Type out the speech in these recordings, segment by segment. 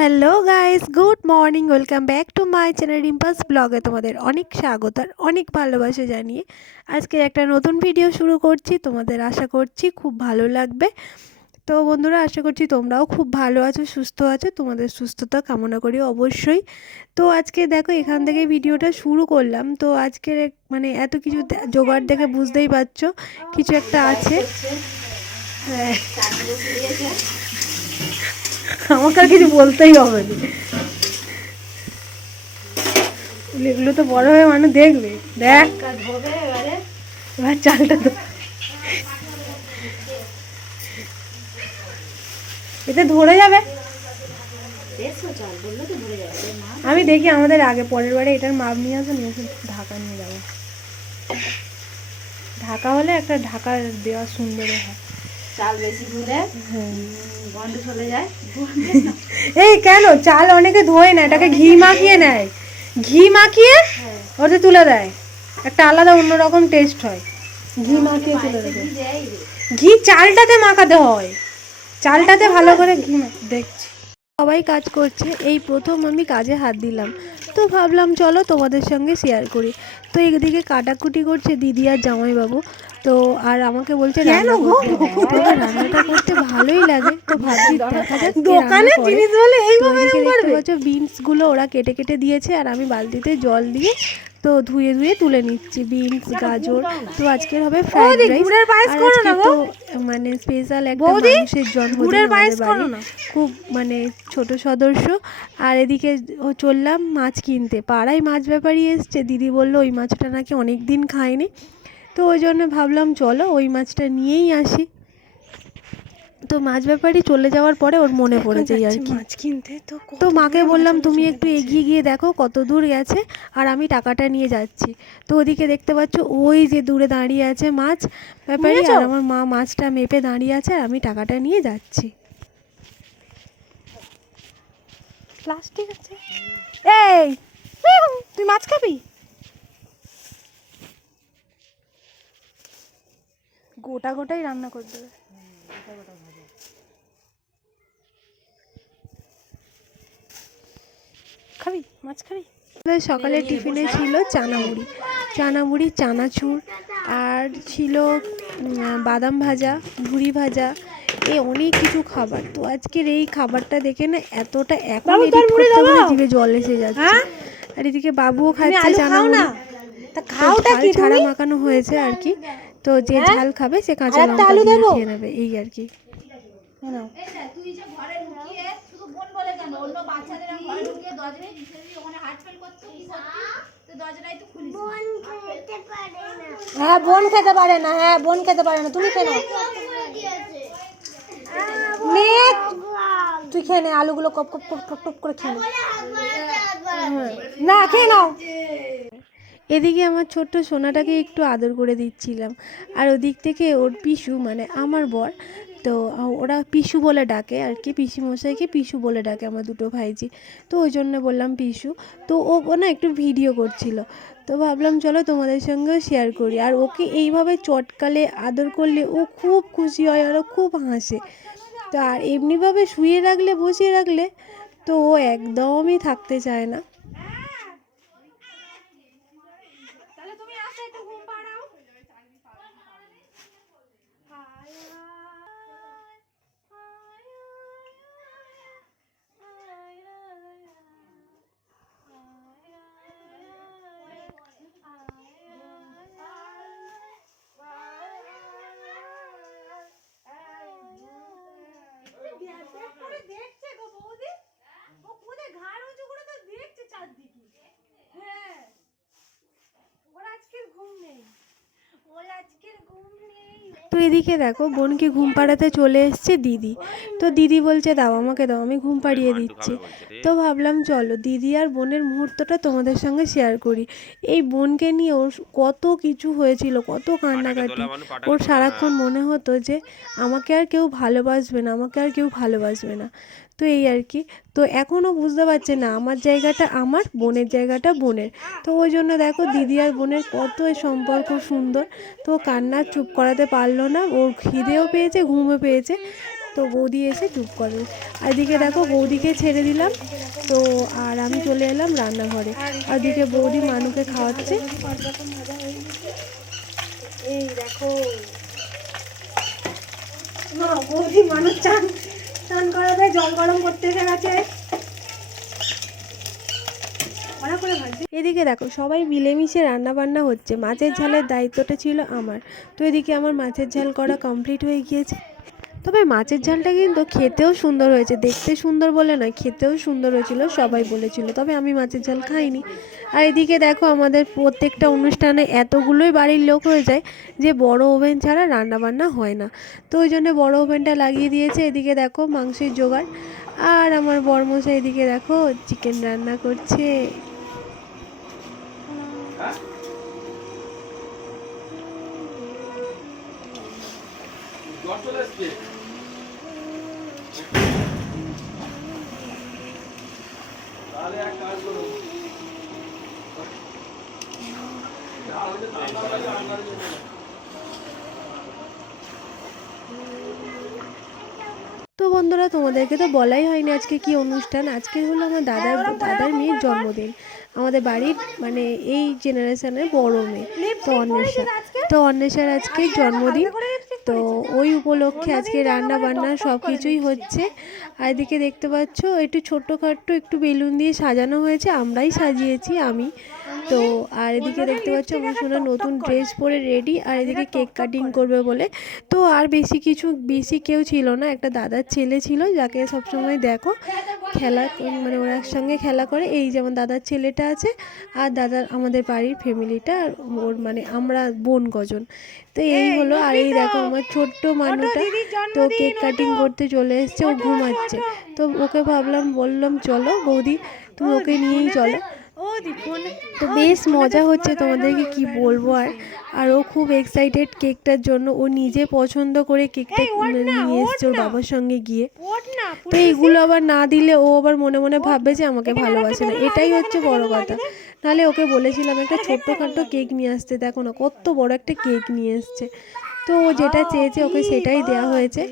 Hello guys good morning welcome back to my channel Rimpa's ব্লগে তোমাদের অনেক স্বাগত আর অনেক ভালোবাসা জানিয়ে আজকে একটা নতুন ভিডিও শুরু করছি। তোমাদের আশা করছি খুব ভালো লাগবে। তো বন্ধুরা, আশা করছি তোমরাও খুব ভালো আছো, সুস্থ আছো। তোমাদের সুস্থতা কামনা করি অবশ্যই। তো আজকে দেখো, এখান থেকে ভিডিওটা শুরু করলাম। তো আজকের মানে এত কিছু জোগাড় দেখে বুঝতেই পারছ, কিছু একটা আছে। হ্যাঁ। আমাকে আর কিছু বলতেই হবে না। এগুলো তো বড় হয়ে মানুষ দেখবে। দেখ। এবার চালটা তো এতে ধরে যাবে। আমি দেখি আমাদের আগে পরের বারে এটার মাপ নিয়ে আসো, নিয়ে এসে ঢাকা নিয়ে যাব। ঢাকা হলে একটা ঢাকা দেওয়া সুন্দর হয়। চাল বেশি ধরে গন্ধ চলে যায়। এই কেন? চাল অনেকে ধোয় না এটাকে ঘি মাখিয়ে নেয়। ঘি মাখিয়ে ওতে তুলে দেয়। একটা আলাদা অন্যরকম টেস্ট হয়। ঘি মাখিয়ে তুলে দেয়। ঘি চালটাতে মাখাতে হয়। চালটাতে ভালো করে ঘি দেখছি। সবাই কাজ করছে এই প্রথম আমি কাজে হাত দিলাম। তো ভাবলাম চলো তোমাদের সঙ্গে শেয়ার করি। তো এদিকে কাটাকুটি করছে দিদি আর জামাইবাবু। তো আর আমাকে বলছে করতে। রান্নাটা করতে ভালোই লাগে। তো ভাবছি দেখা যাক দোকানে জিনিস বলে এইভাবে দেখতে পাচ্ছ বিনসগুলো ওরা কেটে কেটে দিয়েছে আর আমি বালতিতে জল দিয়ে তো ধুয়ে ধুয়ে তুলে নিচ্ছি বিনস গাজর। তো আজকের হবে ফ্রাইড রাইস আর আজকে তো মানে স্পেশাল একটা মানুষের জন্মদিন আমাদের বাড়ি। খুব মানে ছোট সদস্য। আর এদিকে চললাম মাছ কিনতে। পাড়ায় মাছ ব্যাপারী এসছে। দিদি বলল ওই মাছটা নাকি অনেক দিন খায়নি। তো ওই জন্য ভাবলাম চলো ওই মাছটা নিয়েই আসি। তো মাছ ব্যাপারী চলে যাওয়ার পরে ওর মনে পড়েছে এই আর কি। মাছ কিনতে। তো তো মাকে বললাম তুমি একটু এগিয়ে গিয়ে দেখো কত দূর গেছে আর আমি টাকাটা নিয়ে যাচ্ছি। তো ওদিকে দেখতে পাচ্ছ ওই যে দূরে দাঁড়িয়ে আছে মাছ ব্যাপারী আর আমার মা মাছটা মেপে দাঁড়িয়ে আছে আর আমি টাকাটা নিয়ে যাচ্ছি। প্লাস্টিক আছে। এই তুই মাছ খাবি? গোটা গোটাই রান্না করে দেবে। খাবি? মাছ খাবি? সকালের টিফিনে ছিল চানা মুড়ি চানা মুড়ি চানাচুর আর ছিল বাদাম ভাজা ভুড়ি ভাজা এ অনেক কিছু খাবার। তো আজকের এই খাবারটা দেখে না এতটা এখন করতে জিভে জল এসে যাচ্ছে। হ্যাঁ? আর এদিকে বাবুও খাচ্ছে চানা মুড়ি না? তা তো খাওটা ঝাল কি ছাড়া মাখানো হয়েছে আর কি। তো যে হ্যাঁ? ঝাল খাবে সে কাঁচা লঙ্কা দিয়ে খেয়ে নেবে এই আর কি এই নাও। এই দেখ, তুই যে ঘরে ঢুকিয়ে শুধু বোন বলে কেন অন্য বাচ্চাদের ঘরে দরজায় ওখানে হার্ট ফেল করতো কি করতো তো দরজাটাই তো খুলিস হ্যাঁ বোন খেতে পারে না হ্যাঁ বোন খেতে পারে না তুমি খেয়ে নাও। নে তুই খেয়ে নে আলুগুলো কপ কপ কপ টপ টপ করে খেয়ে হ্যাঁ। না খেয়ে নাও। এদিকে আমার ছোট্ট সোনাটাকে একটু আদর করে দিচ্ছিলাম। আর ওদিক থেকে ওর পিসু মানে আমার বর তো ওরা পিসু বলে ডাকে আর কি মশাইকে পিসু বলে ডাকে আমার দুটো ভাইজি। তো ওই জন্য বললাম পিসু। তো ও ও না একটু ভিডিও করছিল। তো ভাবলাম চলো তোমাদের সঙ্গেও শেয়ার করি। আর ওকে এইভাবে চটকালে, আদর করলে ও খুব খুশি হয় আর ও খুব হাসে। তো আর এমনিভাবে শুয়ে রাখলে, বসিয়ে রাখলে তো ও একদমই থাকতে চায় না দেখছে গো বৌদি ও কোথায় ঘাড় উঁচু করে তো দেখছে চারদিকে হ্যাঁ ওর আজকের ঘুম নেই ওর আজকের ঘুম নেই তো এদিকে দেখো বোনকে ঘুম পাড়াতে চলে এসছে দিদি। তো দিদি বলছে দাও আমাকে দাও আমি ঘুম পাড়িয়ে দিচ্ছি। তো ভাবলাম চলো দিদি আর বোনের মুহূর্তটা তোমাদের সঙ্গে শেয়ার করি। এই বোনকে নিয়ে ওর কত কিছু হয়েছিল কত কান্নাকাটি। ওর সারাক্ষণ মনে হতো যে আমাকে আর কেউ ভালোবাসবে না আমাকে আর কেউ ভালোবাসবে না। তো এই আর কি। তো এখনও বুঝতে পারছে না আমার জায়গাটা আমার বোনের জায়গাটা বোনের। তো ওই জন্য দেখো দিদি আর বোনের কত এই সম্পর্ক সুন্দর। তো কান্না চুপ করাতে পারল না ওর খিদেও পেয়েছে ঘুমও পেয়েছে। তো বৌদি এসে চুপ করে। আর এদিকে দেখো বৌদিকে ছেড়ে দিলাম। তো আর আমি চলে এলাম রান্নাঘরে। আর বৌদি মানুকে খাওয়াচ্ছে। বৌদি মানুষ চান চান গরম করতে এদিকে দেখো, সবাই মিলেমিশে রান্না বান্না হচ্ছে। মাছের ঝালের দায়িত্বটা ছিল আমার। তো এদিকে আমার মাছের ঝাল করা কমপ্লিট হয়ে গিয়েছে। তবে মাছের ঝালটা কিন্তু খেতেও সুন্দর হয়েছে। দেখতে সুন্দর বলে নয়, খেতেও সুন্দর হয়েছিল, সবাই বলেছিল। তবে আমি মাছের ঝাল খাইনি। আর এদিকে দেখো আমাদের প্রত্যেকটা অনুষ্ঠানে এতগুলোই বাড়ির লোক হয়ে যায় যে বড় ওভেন ছাড়া রান্না বান্না হয় না। তো ওই জন্য বড় ওভেনটা লাগিয়ে দিয়েছে। এদিকে দেখো মাংসের জোগাড়। আর আমার বরমশাই এদিকে দেখো চিকেন রান্না করছে। তো বন্ধুরা তোমাদেরকে তো বলাই হয়নি আজকে কি অনুষ্ঠান। আজকে হলো আমার দাদার দাদার মেয়ের জন্মদিন। আমাদের বাড়ির মানে এই জেনারেশনের বড় মেয়ে তো অন্বেষা তো অন্বেষার আজকে জন্মদিন। তো ওই উপলক্ষে আজকে রান্না বান্না সব কিছুই হচ্ছে। আর এদিকে দেখতে পাচ্ছ, একটু ছোট্টখাট্টো একটু বেলুন দিয়ে সাজানো হয়েছে, আমরাই সাজিয়েছি, আমি। তো আর এদিকে দেখতে পাচ্ছ আমার সোনা নতুন ড্রেস পরে রেডি আর এদিকে কেক কাটিং করবে বলে। তো আর বেশি কিছু বেশি কেউ ছিল না একটা দাদার ছেলে ছিল যাকে সবসময় দেখো খেলা মানে ওরা একসঙ্গে খেলা করে। এই যেমন দাদার ছেলেটা আছে আর দাদার আমাদের বাড়ির ফ্যামিলিটা আর ওর মানে আমরা বোন গজন তো এই হলো আর এই দেখো আমার ছোট্ট মানুষটা তো কেক কাটিং করতে চলে এসছে ও ঘুমাচ্ছে। তো ওকে ভাবলাম বললাম চলো বৌদি তুমি ওকে নিয়েই চলো। তো বেশ মজা হচ্ছে তোমাদেরকে কি বলব আর। আর ও খুব এক্সাইটেড কেকটার জন্য। ও নিজে পছন্দ করে কেকটা নিয়ে এসছে ওর বাবার সঙ্গে গিয়ে। তো এইগুলো আবার না দিলে ও আবার মনে মনে ভাববে যে আমাকে ভালোবাসে না। এটাই হচ্ছে বড় কথা। নাহলে ওকে বলেছিলাম একটা ছোট্টখাটো কেক নিয়ে আসতে। দেখো না কত বড় একটা কেক নিয়ে এসছে। তো ও যেটা চেয়েছে ওকে সেটাই দেওয়া হয়েছে।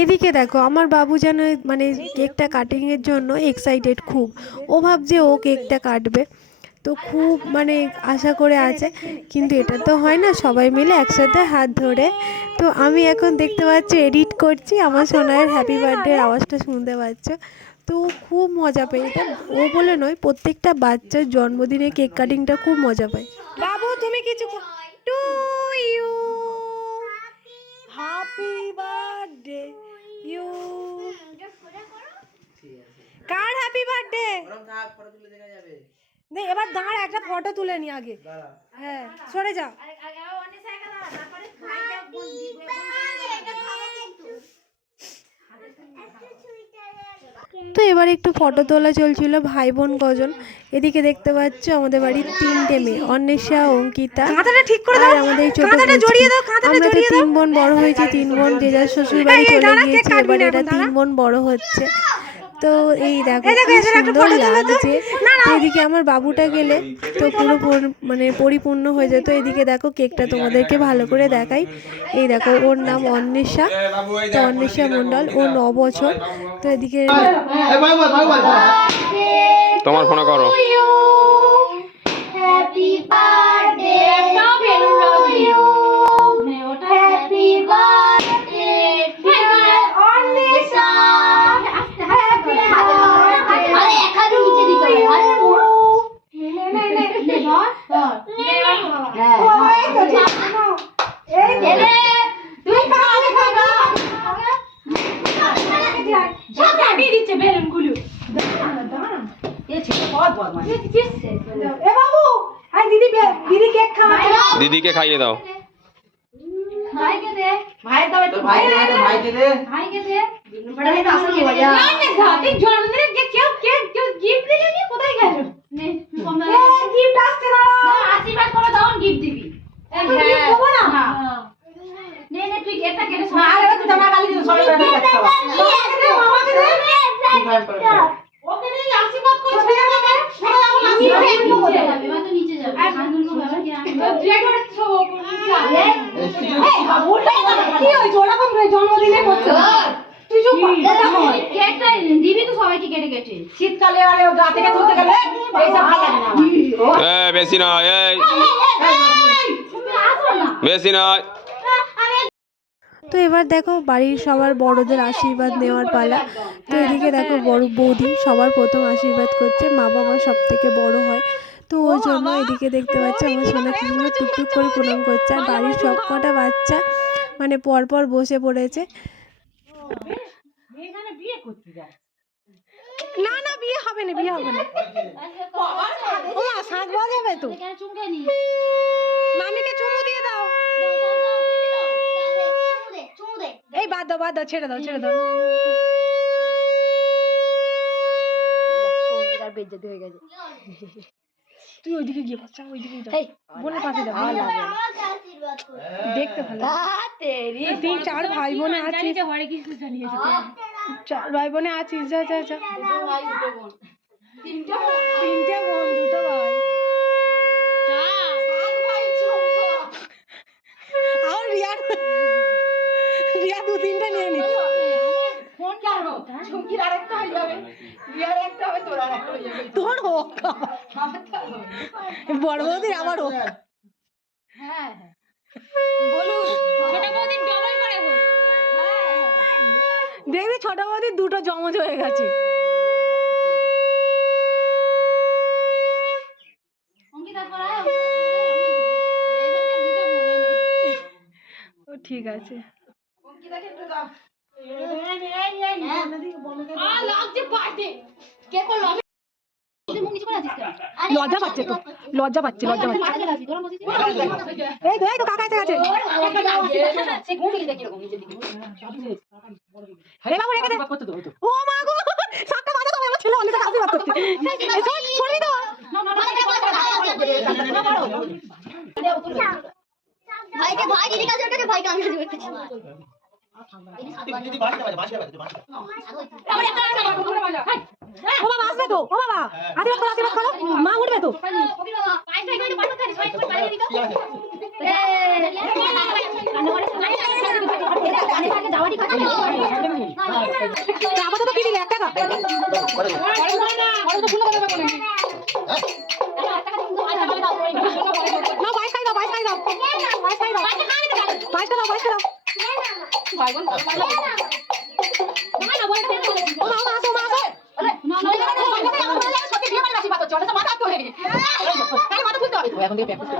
এদিকে দেখো আমার বাবু যেন মানে কেকটা কাটিংয়ের জন্য এক্সাইটেড খুব। ও ভাবছে ও কেকটা কাটবে। তো খুব মানে আশা করে আছে কিন্তু এটা তো হয় না সবাই মিলে একসাথে হাত ধরে। তো আমি এখন দেখতে পাচ্ছি এডিট করছি আমার সোনায়ের হ্যাপি বার্থডের আওয়াজটা শুনতে পাচ্ছ। তো খুব মজা পায় এটা ও বলে নয় প্রত্যেকটা বাচ্চার জন্মদিনে কেক কাটিংটা খুব মজা পায়। বাবু তুমি কিছু to you happy birthday you car happy birthday নে এবার দাঁড়া একটা ফটো তুলে নি আগে হ্যাঁ সরে যা তো এবার একটু ফটো তোলা চলছিল ভাই বোন কজন। এদিকে দেখতে পাচ্ছ আমাদের বাড়ির তিনটে মেয়ে অন্বেষা অঙ্কিতা। ঠিক করে আর দাও আমাদের ছোট আমরা তো তিন বোন বড় হয়েছে তিন বোন যে যার শ্বশুর বাড়ি চলে গিয়েছে এবার এটা তিন বোন বড় হচ্ছে। তো এই দেখো এই দেখো, কি সুন্দর। লাগছে। এদিকে আমার বাবুটা গেলে তো পুরো মানে পরিপূর্ণ হয়ে যেত। এদিকে দেখো কেকটা তোমাদেরকে ভালো করে দেখাই। এই দেখো ওর নাম অন্বেষা। তো অন্বেষা মণ্ডল ও ন বছর। তো এদিকে তোমার ফোনে করো। Happy birthday to you happy birthday Anwesha happy birthday আরে এক হাতে নিচে দিতে হবে আরে নে নে নে নে ধর ধর এই তো ঠিক এই নে তুই খাওয়াবে খাওয়া সব কাটিয়ে দিচ্ছে বেলুনগুলো এ বাবু আই দিদি বে- দিদি কেক খাওয়া দিদিকে খাইয়ে দাও। ভাইকে দে। ভাই তবে তোর ভাইকে দে। ভাইকে দে। ভাইকে দে জন্মদিনে যে কেউ কেক কেউ গিফট দিলে নি কোথায় গেল নে গিফট আসছে না আশীর্বাদ করে তখন গিফট দিবি জন্মদিনে করতে হয়? তুই চুপ কর, কথা বল। কেকটা দিবি তো সবাইকে কেটে কেটে। শীতকালে গা থেকে তুলতে গেলে বেশি নয় বেশি নয়। তো এবার দেখো বাড়ির সবার বড়দের আশীর্বাদ নেওয়ার পালা। তো এদিকে দেখো বড় বৌদি সবার প্রথম আশীর্বাদ করছে মা বাবা সব থেকে বড় হয়। তো ওর জন্য এদিকে দেখতে পাচ্ছি আমার সোনা কি সুন্দর টুকটুক করে প্রণাম করছে। আর বাড়ির সব কটা বাচ্চা মানে পরপর বসে পড়েছে। না না বিয়ে হবে না বিয়ে হবে না। ও মা শাঁখ বাজাবে তো। এখানে চুমকে নি মামিকে চুমু দিয়ে দাও। চুমু দে এই বাদ দাও বাদ দাও ছেড়ে দাও ছেড়ে দাও। আর বেজ্জতি হয়ে গেছে তুই ওইদিকে গিয়ে বসা ওইদিকে বোনের পাশে লাগবে দেখতে ভালো। তিন চার ভাই বোনে আছিস। চার ভাই বোনে আছিস যা যা যা। তিনটে বোন দুটো ভাই। আর রিয়া রিয়া দু তিনটে নিয়ে নিস ঝুমকির আরেকটা হয়ে যাবে। বিয়ার একটা হবে তোর আরেকটা হয়ে যাবে। তোর হোক। বড় বৌদির আবার হোক। দেখবি ছোট বৌদি দুটো জমজ হয়ে গেছে। ঠিক আছে। একটু দাও মুখ নিচে করে আছিস কেন লজ্জা পাচ্ছে তো লজ্জা পাচ্ছে লজ্জা পাচ্ছে এই তো এই তো কাকা এসে গেছে হে বাবু রেখে দে ও মা গো সাতটা বাজে তো আমার ছেলে অনেক আশীর্বাদ করছে এই শোন শুনবি তো ভাইকে ভাই দিদি কাছে কাছে ভাইকে আমি দিদি করতেছি দিদি বাড়িতে বাজে বাড়িতে বাজে বাড়িতে ও বাবা আসবে তো ও বাবা আশীর্বাদ করো আশীর্বাদ করো মা উঠবে তো তা আপাতত কি দিলে এক টাকা না বাইশ খাই দাও বাইশ খাই দাও বাইশ খাই দাও বাইশটা দাও বাইশটা দাও ও মা ও মা আসো ও মা আসো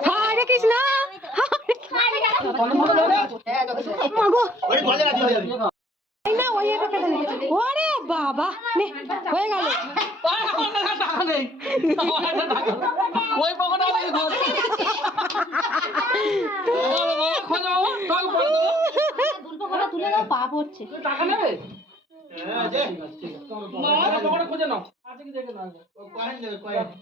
হরে কৃষ্ণ মা গো ওই গলে রাজি হয়ে যাবে এই না ওই এটা কেটে নে। ওরে বাবা নে হয়ে গেল ওই পকেটে আছে ঘর তুলে দাও পা পড়ছে হ্যাঁ দে মামা পকেটে খুঁজে নাও আছে কি দেখে নাও কয়েন দেবে কয়েন ও কয়েন দেবে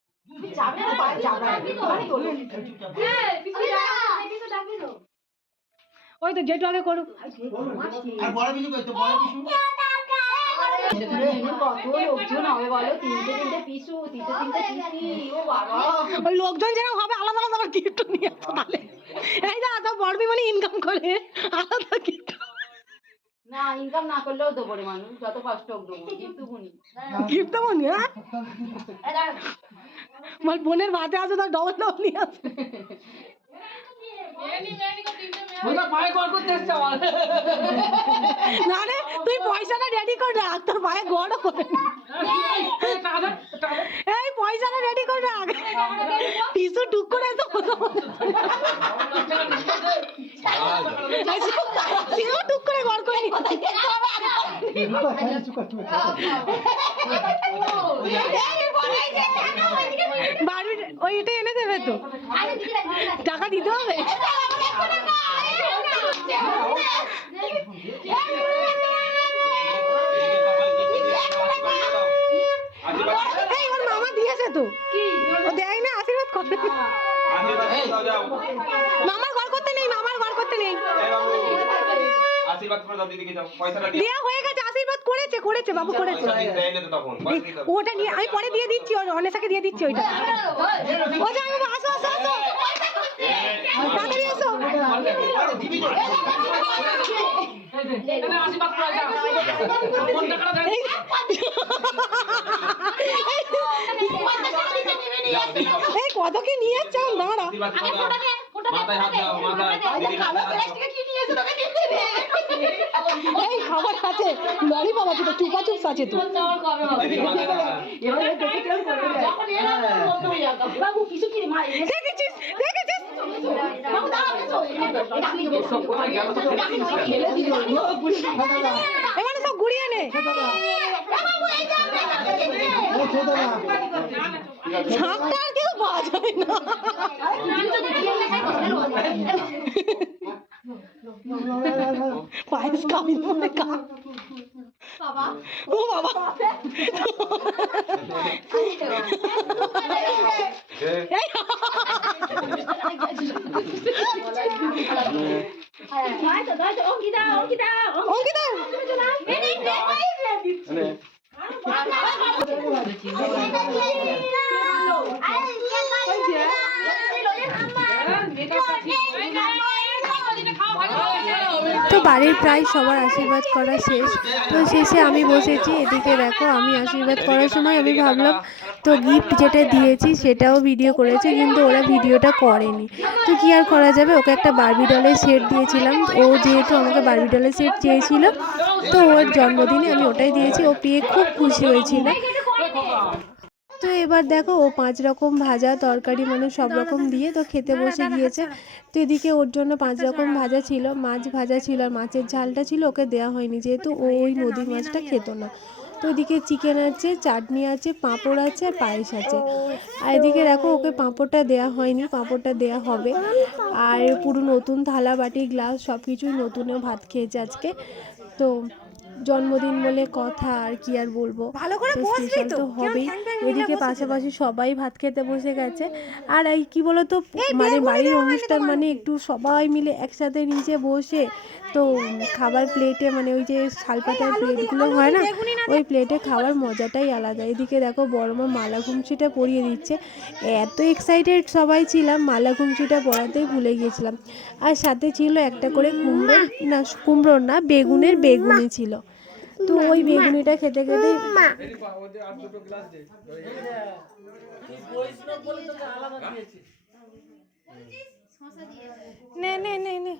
নে কর ওই তো আগে করুক। আর বড় বিজু কই? বড় বিজু ওই লোকজন যেরকম হবে আলাদা আলাদা গিফট নিয়ে আসো তাহলে। এই যা তো বড়বি মানে ইনকাম করে। আলাদা গিফট। না ইনকাম না করলেও দেবো রে মানুষ যত কষ্ট হোক দেবো কিন্তু গুনি। গিফট দেবো নি হ্যাঁ? আমার বোনের ভাতে আছে তার ডবল ডবল নিয়ে আসবে। না রে তুই পয়সাটা রেডি কর রাখ তোর পায়ে গড় করে এই পয়সাটা রেডি কর রাখ। পিছু টুক করে তো টুক করে গড় করে। বারো ওই এটা এনে দেবে তো। টাকা দিতে হবে? ওর মামা দিয়েছে তো। ও দেয় না আশীর্বাদ করে মামার ঘর করতে নেই মামার ঘর করতে নেই। আশীর্বাদ করে দাও দিদিকে যাও পয়সাটা দেয়া হয়ে গেছে আশীর্বাদ করেছে করেছে বাবু করেছে। ওটা নিয়ে আমি পরে দিয়ে দিচ্ছি অনেসাকে দিয়ে দিচ্ছি ওইটা ও যাই বাবা আসো আসো আসো তাড়াতাড়ি এসো যাও, এই কত কি নিয়ে যাচ্ছে দাঁড়া। মাথায় হাত দাও এই খাবার আছে ললিপপ আছে তো। চুপা চুপস আছে। বাবু দেখেছিস? দেখেছিস? বাবু এখানে সব ঘুরিয়ে নে। ঝাঁকটা আর কেউ পাওয়া যাবে না পায়েস খাবি মনে ও বাবা। অঙ্কিতা অঙ্কিতা অঙ্কিতা তো বাড়ির প্রায় সবার আশীর্বাদ করা শেষ। তো শেষে আমি বসেছি, এদিকে দেখো, আমি আশীর্বাদ করার সময় আমি ভাবলাম, তো গিফট যেটা দিয়েছি সেটাও ভিডিও করেছে, কিন্তু ওরা ভিডিওটা করেনি। তো কি আর করা যাবে? ওকে একটা বারবি ডলের সেট দিয়েছিলাম। ও যেহেতু আমাকে বারবি ডলের সেট চেয়েছিল, তো ওর জন্মদিনে আমি ওটাই দিয়েছি। ও পেয়ে খুব খুশি হয়েছিল। তো এবার দেখো ও পাঁচ রকম ভাজা তরকারি মানে সব রকম দিয়ে তো খেতে বসে গিয়েছে। তো এদিকে ওর জন্য পাঁচ রকম ভাজা ছিল, মাছ ভাজা ছিল আর মাছের ঝালটা ছিল, ওকে দেওয়া হয়নি যেহেতু ও ওই নদীর মাছটা খেত না। তো এদিকে চিকেন আছে, চাটনি আছে, পাঁপড় আছে আর পায়েস আছে। আর এদিকে দেখো ওকে পাঁপড়টা দেওয়া হয়নি, পাঁপড়টা দেওয়া হবে। আর পুরো নতুন থালা বাটি গ্লাস সব কিছুই নতুনে ভাত খেয়েছে আজকে। তো জন্মদিন বলে কথা আর কি আর বলব? ভালো করে বসবি তো হবেই। এদিকে পাশাপাশি সবাই ভাত খেতে বসে গেছে। আর এই কি বলতো মানে বাড়ির অনুষ্ঠান মানে একটু সবাই মিলে একসাথে নিচে বসে তো খাবার প্লেটে মানে ওই যে শালপাতার প্লেটগুলো হয় না? ওই প্লেটে খাওয়ার মজাটাই আলাদা। এদিকে দেখো বড় মা মালা ঘুমছিটা পরিয়ে দিচ্ছে। এত এক্সাইটেড সবাই ছিলাম মালা ঘুমছিটা পরাতেই ভুলে গিয়েছিলাম। আর সাথে ছিল একটা করে কুমড়ো না কুমড়োর না বেগুনের বেগুনি ছিল। তো ওই বেগুনিটা খেতে খেতে নে নে নে নে।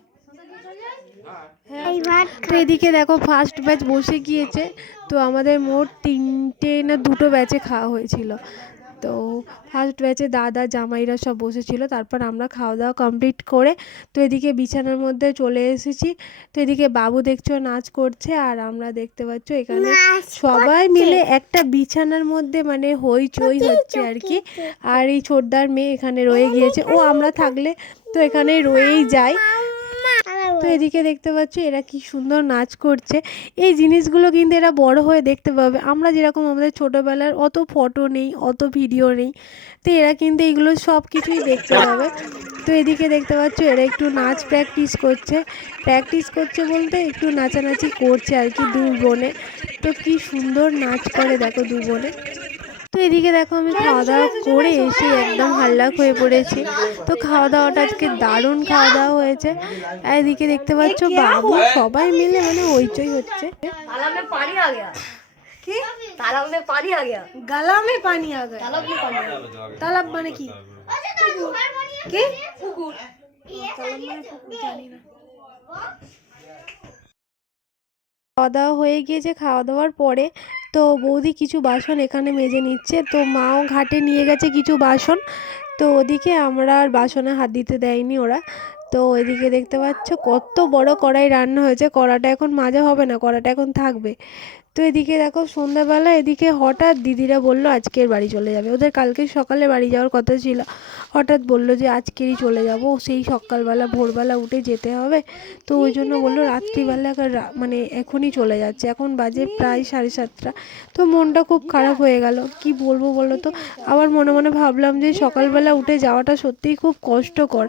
এদিকে দেখো ফার্স্ট ব্যাচ বসে গিয়েছে। তো আমাদের মোট তিনটে না দুটো ব্যাচে খাওয়া হয়েছিল। তো ফার্স্ট ব্যাচে দাদা জামাইরা সব বসেছিল। তারপর আমরা খাওয়া দাওয়া কমপ্লিট করে তো এদিকে বিছানার মধ্যে চলে এসেছি। তো এদিকে বাবু দেখছ নাচ করছে আর আমরা দেখতে পাচ্ছ এখানে সবাই মিলে একটা বিছানার মধ্যে মানে হইচই হচ্ছে আর কি। আর এই ছোটদার মেয়ে এখানে রয়ে গিয়েছে। ও আমরা থাকলে তো এখানে রয়েই যায়। তো এদিকে দেখতে পাচ্ছ এরা কি সুন্দর নাচ করছে। এই জিনিসগুলো কিন্তু এরা বড় হয়ে দেখতে পাবে। আমরা যেরকম আমাদের ছোটোবেলার অত ফটো নেই, অত ভিডিও নেই, তো এরা কিন্তু এইগুলো সব কিছুই দেখতে পাবে। তো এদিকে দেখতে পাচ্ছ এরা একটু নাচ প্র্যাকটিস করছে। প্র্যাকটিস করছে বলতে একটু নাচানাচি করছে আর কি দু বোনে। তো কি সুন্দর নাচ করে দেখো দু বোনে। তো এদিকে দেখো আমি খাওয়া দাওয়া করে এসে একদম হাল্লাক হয়ে পড়েছি। তো খাওয়া দাওয়াটা আজকে দারুণ খাওয়া দাওয়া হয়েছে। আর এদিকে দেখতে পাচ্ছ বাবু সবাই মিলে মানে হইচই হচ্ছে। কি? খাওয়া দাওয়া হয়ে গিয়েছে। খাওয়া দাওয়ার পরে তো বৌদি কিছু বাসন এখানে মেজে নিচ্ছে। তো মাও ঘাটে নিয়ে গেছে কিছু বাসন। তো ওদিকে আমরা আর বাসনে হাত দিতে দেয়নি ওরা। তো ওইদিকে দেখতে পাচ্ছ কত বড় কড়াই রান্না হয়েছে। কড়াটা এখন মাজা হবে না, কড়াটা এখন থাকবে। তো এদিকে দেখো সন্ধ্যাবেলা এদিকে হঠাৎ দিদিরা বলল, আজকের বাড়ি চলে যাবে। ওদের কালকে সকালে বাড়ি যাওয়ার কথা ছিল। হঠাৎ বলল যে, আজকেরই চলে যাব। সেই সকালবেলা, ভোরবেলা উঠে যেতে হবে। তো ওই জন্য বলল, রাত্রিবেলা মানে এখনই চলে যাচ্ছে। এখন বাজে প্রায় সাড়ে সাতটা। তো মনটা খুব খারাপ হয়ে গেল। কি বলব বলো তো? আবার মনে মনে ভাবলাম যে, সকালবেলা উঠে যাওয়াটা সত্যিই খুব কষ্টকর।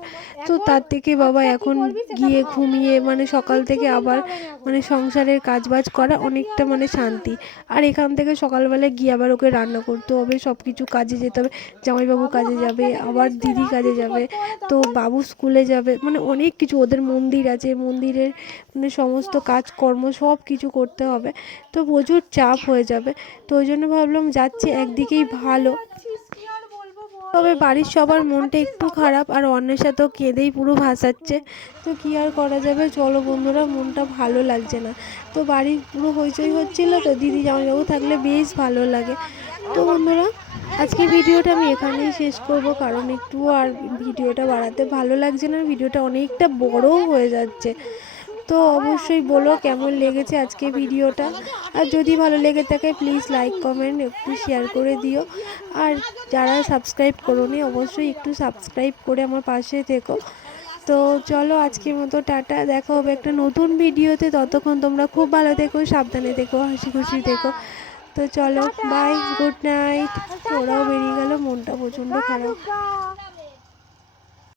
তো তার থেকে বাবা এখন গিয়ে ঘুমিয়ে মানে সকাল থেকে আবার মানে সংসারের কাজবাজ করা অনেকটা মানে শান্তি। আর এখান থেকে সকালবেলায় গিয়ে আবার ওকে রান্না করতে হবে সব কিছু কাজে যেতে হবে। জামাইবাবু কাজে যাবে, আবার দিদি কাজে যাবে, তো বাবু স্কুলে যাবে মানে অনেক কিছু ওদের মন্দির আছে, মন্দিরের মানে সমস্ত কাজকর্ম সব কিছু করতে হবে। তো প্রচুর চাপ হয়ে যাবে, তো ওই জন্য ভাবলাম যাচ্ছে একদিকেই ভালো? তবে বাড়ির সবার মনটা একটু খারাপ আর অন্যের সাথেও কেঁদেই পুরো ভাসাচ্ছে। তো কী আর করা যাবে? চলো বন্ধুরা, মনটা ভালো লাগছে না। তো বাড়ির পুরো হইচই হচ্ছিল, তো দিদি জামাইবাবু থাকলে বেশ ভালো লাগে। তো বন্ধুরা, আজকের ভিডিওটা আমি এখানেই শেষ করব, কারণ একটু আর ভিডিওটা বাড়াতে ভালো লাগছে না। ভিডিওটা অনেকটা বড়ও হয়ে যাচ্ছে। তো অবশ্যই বলো কেমন লেগেছে আজকে ভিডিওটা। আর যদি ভালো লেগে থাকে প্লিজ লাইক কমেন্ট একটু শেয়ার করে দিও। আর যারা সাবস্ক্রাইব করোনি, অবশ্যই একটু সাবস্ক্রাইব করে আমার পাশে থেকো। তো চলো আজকের মতো টাটা, দেখা হবে একটা নতুন ভিডিওতে। ততক্ষণ তোমরা খুব ভালো থেকো, সাবধানে থেকো হাসি খুশি থেকো। তো চলো বাই গুড নাইট ওরাও বেরিয়ে গেল, মনটা প্রচণ্ড খারাপ।